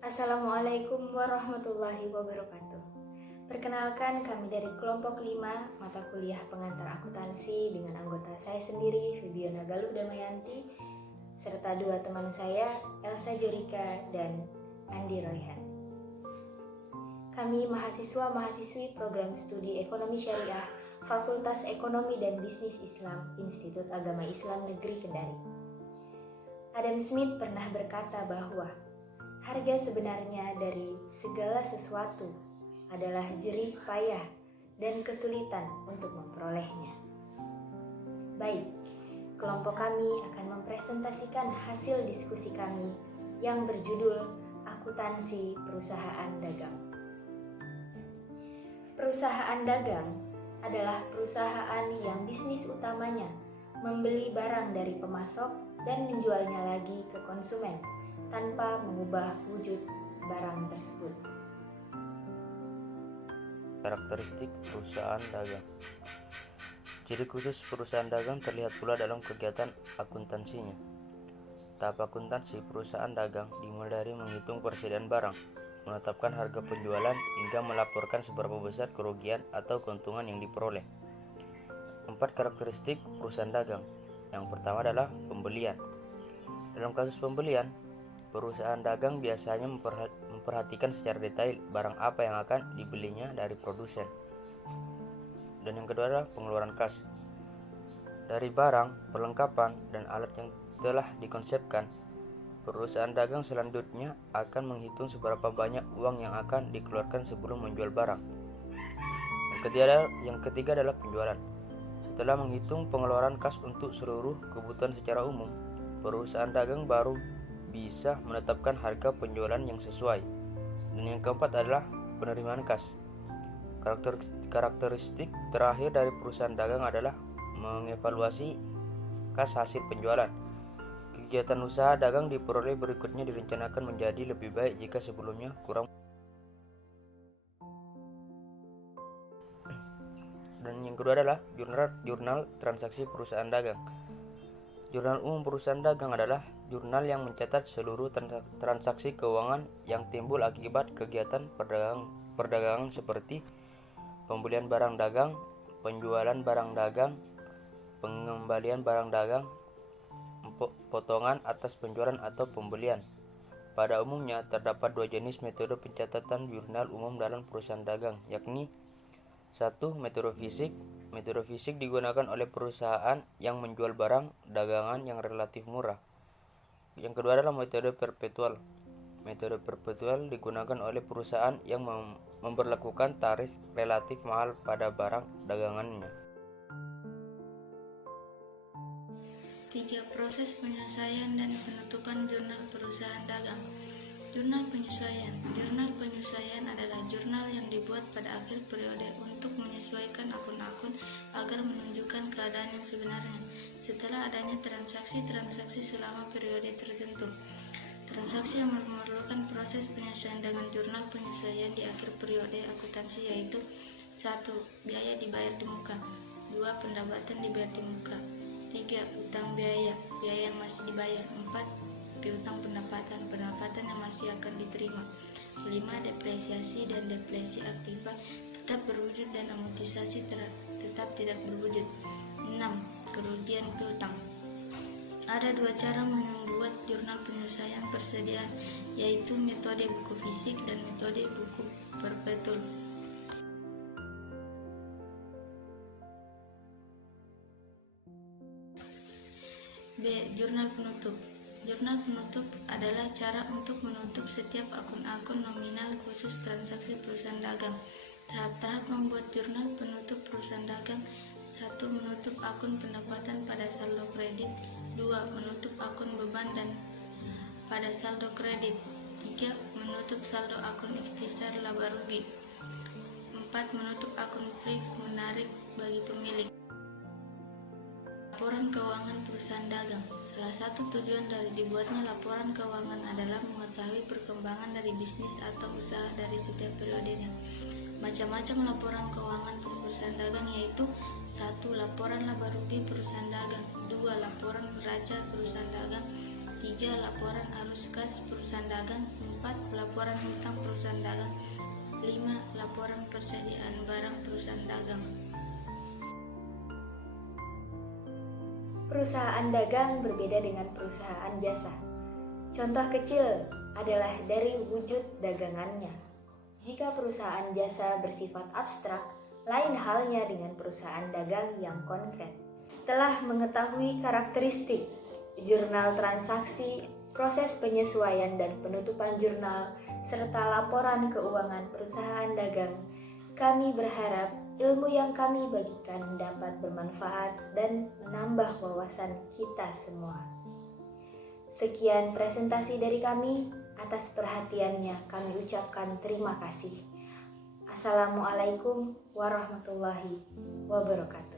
Assalamualaikum warahmatullahi wabarakatuh. Perkenalkan, kami dari kelompok 5 mata kuliah pengantar akuntansi dengan anggota saya sendiri, Fibiona Galuh Damayanti, serta dua teman saya, Elsa Jorika dan Andi Royhan. Kami mahasiswa-mahasiswi program studi Ekonomi Syariah, Fakultas Ekonomi dan Bisnis Islam, Institut Agama Islam Negeri Kendari. Adam Smith pernah berkata bahwa harga sebenarnya dari segala sesuatu adalah jerih payah dan kesulitan untuk memperolehnya. Baik, kelompok kami akan mempresentasikan hasil diskusi kami yang berjudul Akuntansi Perusahaan Dagang. Perusahaan dagang adalah perusahaan yang bisnis utamanya membeli barang dari pemasok dan menjualnya lagi ke konsumen tanpa mengubah wujud barang tersebut. Karakteristik perusahaan dagang. Ciri khusus perusahaan dagang terlihat pula dalam kegiatan akuntansinya. Tahap akuntansi perusahaan dagang dimulai dari menghitung persediaan barang, menetapkan harga penjualan, hingga melaporkan seberapa besar kerugian atau keuntungan yang diperoleh. 4 karakteristik perusahaan dagang. Yang pertama adalah pembelian. Dalam kasus pembelian, perusahaan dagang biasanya memperhatikan secara detail barang apa yang akan dibelinya dari produsen. Dan yang kedua adalah pengeluaran kas. Dari barang, perlengkapan, dan alat yang telah dikonsepkan, perusahaan dagang selanjutnya akan menghitung seberapa banyak uang yang akan dikeluarkan sebelum menjual barang. Yang ketiga adalah penjualan. Setelah menghitung pengeluaran kas untuk seluruh kebutuhan secara umum, perusahaan dagang baru bisa menetapkan harga penjualan yang sesuai. Dan yang keempat adalah penerimaan kas. Karakteristik terakhir dari perusahaan dagang adalah mengevaluasi kas hasil penjualan. Kegiatan usaha dagang diperoleh berikutnya direncanakan menjadi lebih baik jika sebelumnya kurang. Dan yang kedua adalah jurnal transaksi perusahaan dagang. Jurnal umum perusahaan dagang adalah jurnal yang mencatat seluruh transaksi keuangan yang timbul akibat kegiatan perdagangan seperti pembelian barang dagang, penjualan barang dagang, pengembalian barang dagang, potongan atas penjualan atau pembelian. Pada umumnya terdapat 2 jenis metode pencatatan jurnal umum dalam perusahaan dagang, yakni 1. Metode fisik. Metode fisik digunakan oleh perusahaan yang menjual barang dagangan yang relatif murah. Yang kedua adalah metode perpetual. Metode perpetual digunakan oleh perusahaan yang memberlakukan tarif relatif mahal pada barang dagangannya. 3. Proses penyelesaian dan penutupan jurnal perusahaan dagang. Jurnal penyesuaian. Jurnal penyesuaian adalah jurnal yang dibuat pada akhir periode untuk menyesuaikan akun-akun agar menunjukkan keadaan yang sebenarnya setelah adanya transaksi-transaksi selama periode tertentu. Transaksi yang memerlukan proses penyesuaian dengan jurnal penyesuaian di akhir periode akuntansi yaitu 1. Biaya dibayar di muka. 2. Pendapatan dibayar di muka. 3. Utang biaya yang masih dibayar. 4. Piutang pendapatan yang masih akan diterima. 5. Depresiasi dan depresi aktiva tetap berwujud dan amortisasi tetap tidak berwujud. 6. Kerugian piutang. Ada 2 cara membuat jurnal penyelesaian persediaan, yaitu metode buku fisik dan metode buku perpetual. B. Jurnal penutup. Jurnal penutup adalah cara untuk menutup setiap akun-akun nominal khusus transaksi perusahaan dagang. Tahap-tahap membuat jurnal penutup perusahaan dagang. 1. Menutup akun pendapatan pada saldo kredit. 2. Menutup akun beban dan pada saldo kredit. 3. Menutup saldo akun ikhtisar laba rugi. 4. Menutup akun free menarik bagi pemilik. Laporan keuangan perusahaan dagang. Salah satu tujuan dari dibuatnya laporan keuangan adalah mengetahui perkembangan dari bisnis atau usaha dari setiap periodenya. Macam-macam laporan keuangan perusahaan dagang yaitu 1. Laporan laba rugi perusahaan dagang. 2. Laporan neraca perusahaan dagang. 3. Laporan arus kas perusahaan dagang. 4. Laporan hutang perusahaan dagang. 5. Laporan persediaan barang perusahaan dagang. Perusahaan dagang berbeda dengan perusahaan jasa. Contoh kecil adalah dari wujud dagangannya. Jika perusahaan jasa bersifat abstrak, lain halnya dengan perusahaan dagang yang konkret. Setelah mengetahui karakteristik jurnal transaksi, proses penyesuaian dan penutupan jurnal, serta laporan keuangan perusahaan dagang, kami berharap ilmu yang kami bagikan dapat bermanfaat dan menambah wawasan kita semua. Sekian presentasi dari kami. Atas perhatiannya kami ucapkan terima kasih. Assalamualaikum warahmatullahi wabarakatuh.